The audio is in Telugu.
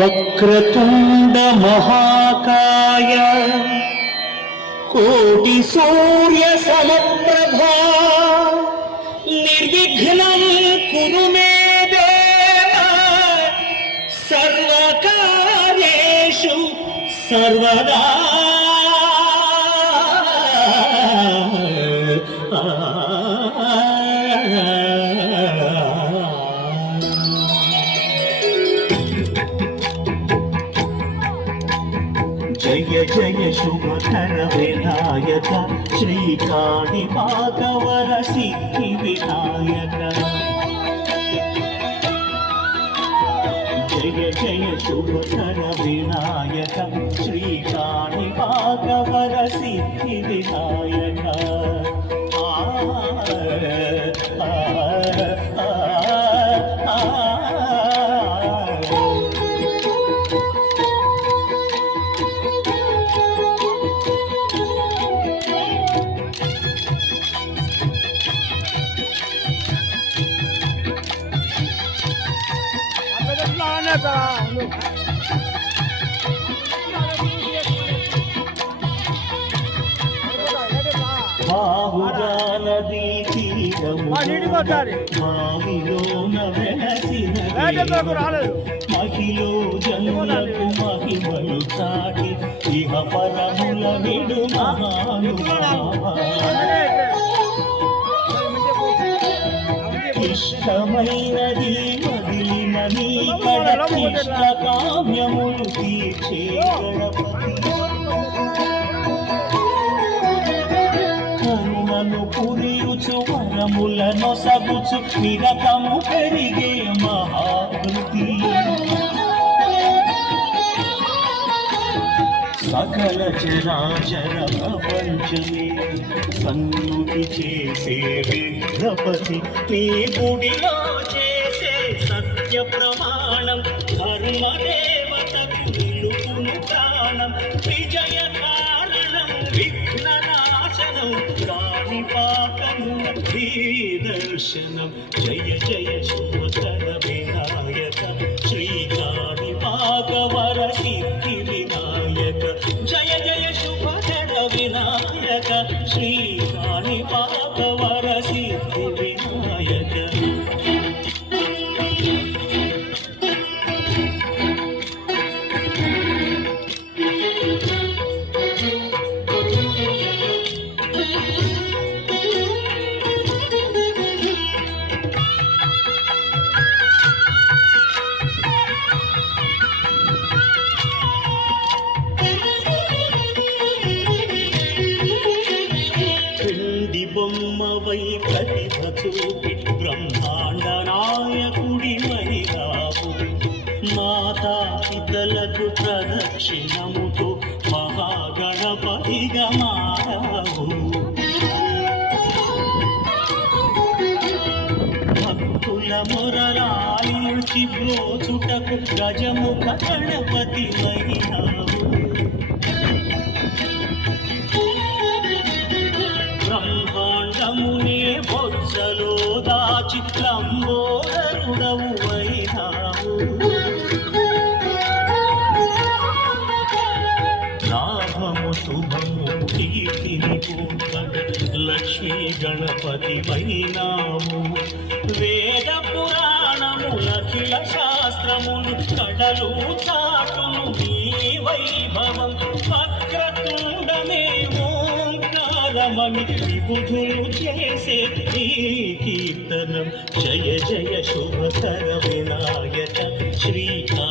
వక్రతుండ మహాకాయ కోటి సూర్య సమప్రభా నిర్విఘ్నం కురు మే దేవ సర్వకార్యేషు సర్వదా. జయ జయ శుభకర వినాయక శ్రీకాణిపాకవర సిద్ధి వినాయక. జయ జయ శుభకర వినాయక శ్రీకాణిపాకవర సిద్ధి వినాయక. బాహుగానదీ తీరము మావిలోన వెలసిన మహిలో జనులకు మహిమలు చాటి ఇహ పరముల విడు మహానుభావ. ఇష్టమైనది వదిలిన నీ కడకిష్ట కామ్యములు తీర్చే గణపతి. కరుణను పురియుచు వరములను సగుచు నిరతము పెరిగే మహాకృతి. సకల చరాచర ప్రపంచమే సన్నుతి చేసే విఘ్నపతి. నీ గుడిలో చేసే సత్య ప్రమాణం ధర్మదేవతకు నిలుపును ప్రాణం. విజయ కారణం విఘ్న నాశనం కాణిపాకము దర్శనం. జయ జయ శుభకర వినాయక శ్రీకాణిపాకవర సిద్ధి వినాయక. జయ జయ శుభకర వినాయక శ్రీకాణిపాకవర సిద్ధి వినాయక. బొమ్మవై ప్రతిభ చూపి బ్రహ్మాండ నాయకుడి వైరావు. మాతా పితలకు ప్రదక్షిణముతో మహాగణపతిగా మారావు. భక్తుల మొరలాలించి బ్రోచుటకు గజముఖ గణపతి వైరావు. బ్రహ్మాండమునే బొజ్జలో దాచి లంబోదరుడవు వైనావు. లాభము శుభము కీర్తిని పూర్వగ లక్ష్మీ గణపతి వైనావు. వేద పురాణములఖిల శాస్త్రములు కడలు చాటును నీ వైభవం. వక్రతుండమే ఓంకారమని విబుధులు చేసే నీ కీర్తనం. జయ జయ శుభకర వినాయక శ్రీకాణిపాకవర